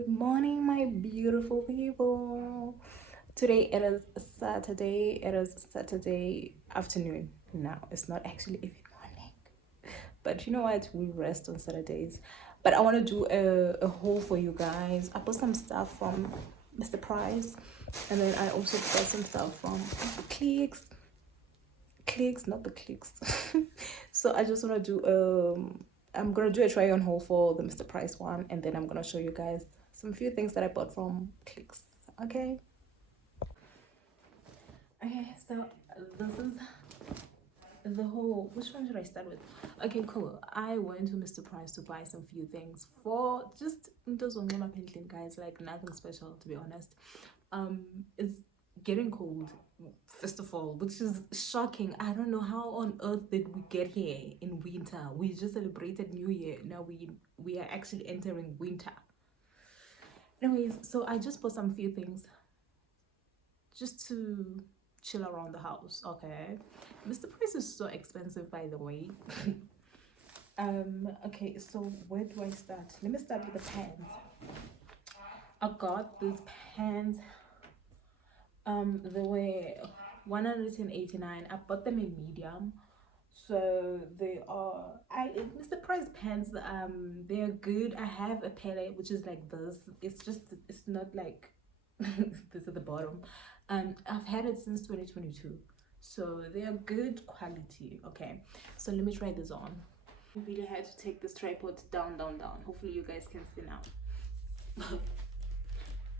Good morning, my beautiful people. Today it is Saturday. It is Saturday afternoon. Now it's not actually even morning, but you know what? We rest on Saturdays. But I want to do a haul for you guys. I bought some stuff from Mr. Price, and then I also bought some stuff from Clicks. Clicks, not the clicks. So I just want to do I'm gonna do a try on haul for the Mr. Price one, and then I'm gonna show you guys some few things that I bought from Clicks. Okay. Okay, so this is the whole. Which one should I start with? Okay, cool. I went to Mr. Price to buy some few things for just those on my painting, guys, like nothing special to be honest. It's getting cold, first of all, which is shocking. I don't know how on earth did we get here in winter. We just celebrated New Year. Now we are actually entering winter. Anyways, so I just bought some few things just to chill around the house. Okay, Mr. Price is so expensive, by the way. Okay, so where do I start? Let me start with the pants. I got these pants. They were 189. I bought them in medium, so they are. Mr. Price pants. They are good. I have a pair which is like this. It's not like this at the bottom. I've had it since 2022, so they are good quality. Okay, so let me try this on. I really had to take this tripod down, down, down. Hopefully you guys can see now.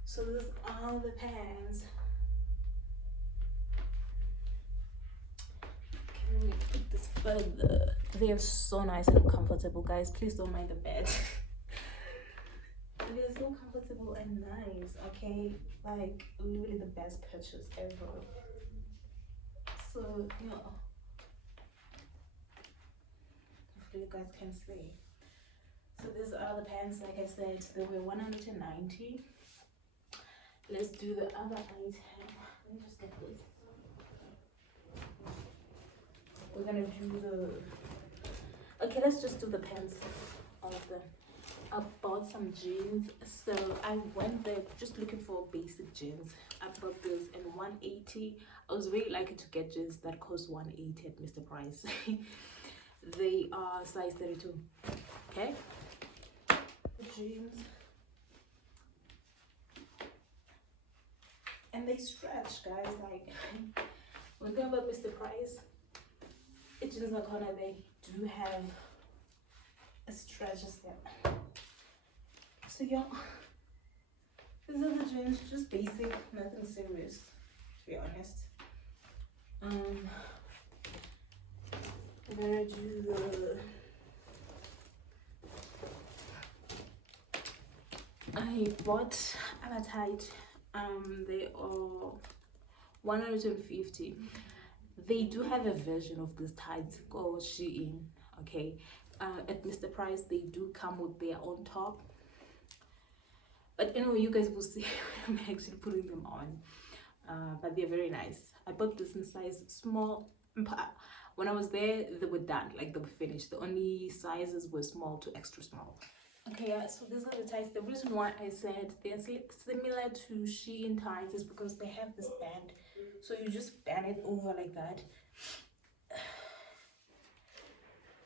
So these are the pants. Let me put this further. They are so nice and comfortable, guys. Please don't mind the bed. It is so comfortable and nice. Okay, like literally the best purchase ever. So yeah, hopefully you guys can see. So these are the pants. Like I said, they were 190. Let's do the other item. Let me just get this. We're gonna do the. Okay, let's just do the pants. All of them. I bought some jeans, so I went there just looking for basic jeans. I bought this in 180. I was really lucky to get jeans that cost 180 at Mr. Price. They are size 32. Okay, the jeans, and they stretch, guys. Like one thing about Mr. Price, it's just like how they do have a stretch as well. So yeah, these are the jeans, just basic, nothing serious, to be honest. I'm gonna do the. I bought Amatite. They are 150. They do have a version of this tights called Shein. Okay, at Mr. Price they do come with their own top. But anyway, you guys will see when I'm actually putting them on. But they're very nice. I bought this in size small. When I was there, they were done, like they were finished. The only sizes were small to extra small. Okay, yeah, so these are the tights. The reason why I said they're similar to Shein tights is because they have this band. So you just band it over like that.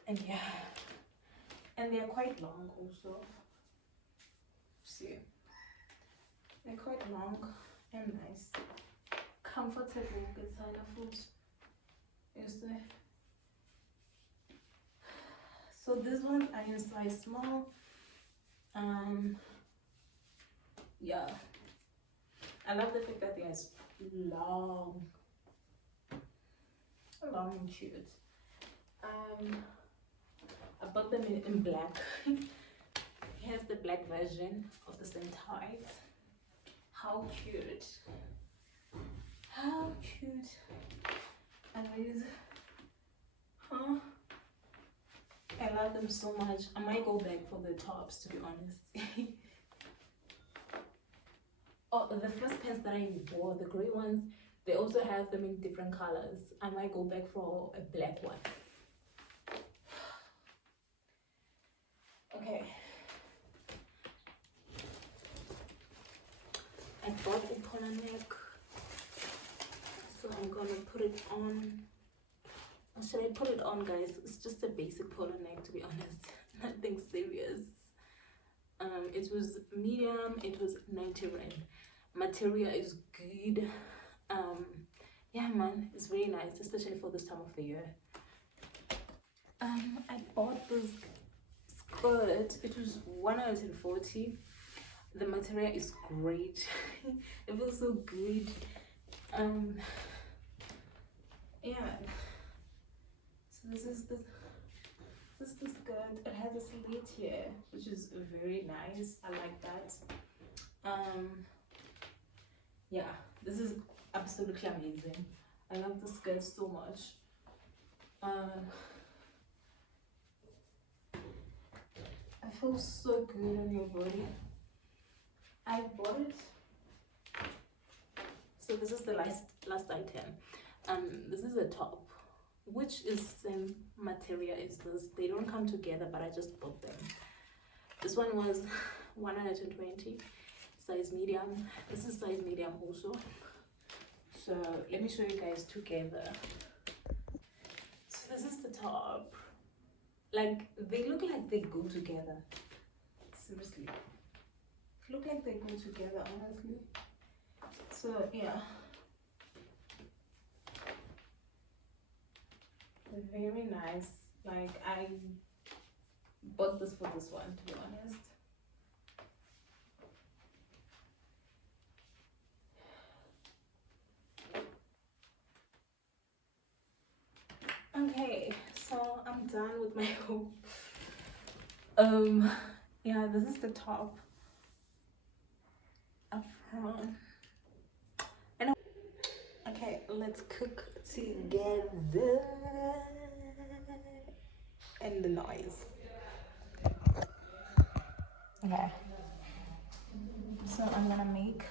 And yeah. And they're quite long also. See. They're quite long and nice. Comfortable beside the foot. Is there? So this one I in size small. Yeah. I love the fact that they're long. Long and cute. I bought them in black. Here's the black version of the same ties. How cute. How cute. And these, huh? I love them so much. I might go back for the tops, to be honest. Oh, the first pants that I wore, the gray ones, they also have them in different colors. I might go back for a black one. Okay. I bought a polo neck, so I'm gonna put it on. Or should I put it on, guys? It's just a basic polo neck, to be honest. Nothing serious. It was medium. It was 90 rand. Material is good. Yeah, man, it's very nice, especially for this time of the year. I bought this skirt. It was 140. The material is great. It feels so good. Yeah. So this is the skirt. It has a slit here, which is very nice. I like that. Yeah, this is absolutely amazing. I love the skirt so much. It feels so good on your body. I bought it. So this is the last item. This is a top, which is same material as this. They don't come together, but I just bought them. This one was 120, size medium. This is size medium also. So let me show you guys together. So this is the top. Like, they look like they go together. Seriously, look like they go together, honestly. So yeah, very nice. Like, I bought this for this one, to be honest. Okay, so I'm done with my haul. Yeah, this is the top up front. And okay, let's cook together. And the noise. Okay, so I'm gonna make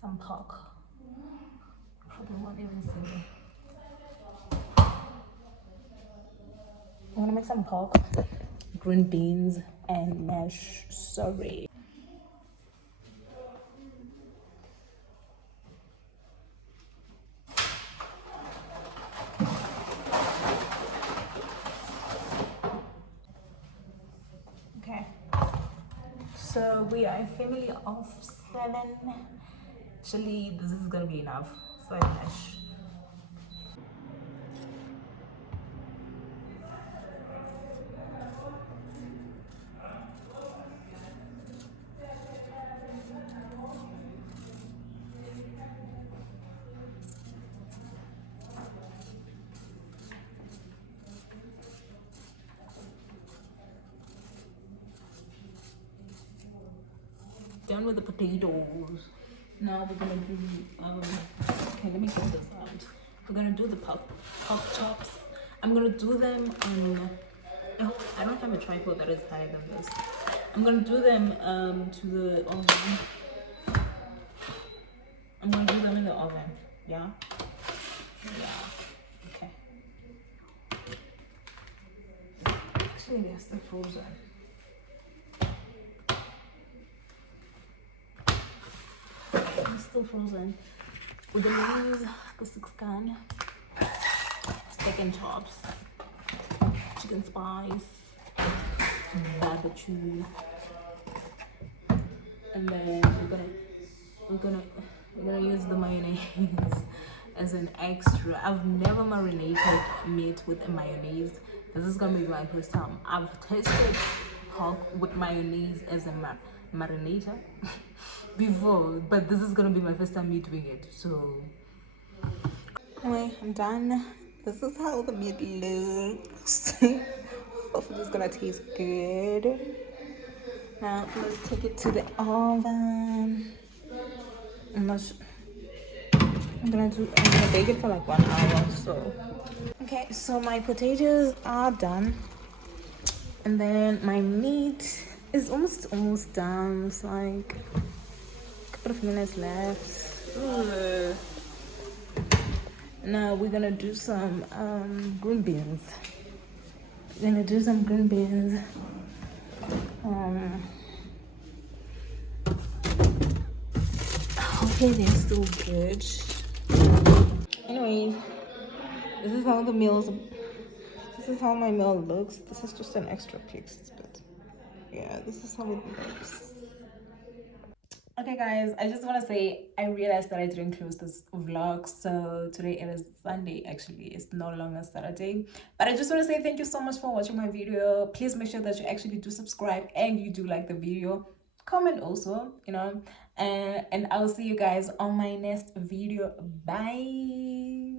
some pork. Probably won't even see me. I'm gonna make some pork, green beans, and mashed sorry. Okay, so we are a family of 7. Actually, this is gonna be enough. So I mash. Done with the potatoes. Now we're gonna do okay, let me get this out. We're gonna do the pork chops. I'm gonna do them on I don't have a tripod that is higher than this. I'm gonna do them to the oven. I'm gonna do them in the oven. Yeah? Yeah. Okay. Actually, they're still frozen. They're still frozen. We're gonna use the 6-can steak and chops, chicken spice, barbecue, and then we're gonna use the mayonnaise as an extra. I've never marinated meat with a mayonnaise. This is gonna be my first time. I've tasted pork with mayonnaise as a marinator before, but this is gonna be my first time me doing it. So anyway, I'm done. This is how the meat looks. Hopefully it's gonna taste good. Now let's take it to the oven. I'm gonna bake it for like 1 hour or so. Okay, so my potatoes are done, and then my meat is almost done. It's like a couple of minutes left. Ugh. Now we're gonna do some green beans. We're gonna do some green beans. painting's still good. Anyways, this is how the meals. This is how my meal looks. This is just an extra piece, but yeah, this is how it looks. Okay guys, I just want to say I realized that I didn't close this vlog, so today it is Sunday. Actually, it's no longer Saturday, but I just want to say thank you so much for watching my video. Please make sure that you actually do subscribe and you do like the video, comment also, you know, and I'll see you guys on my next video. Bye.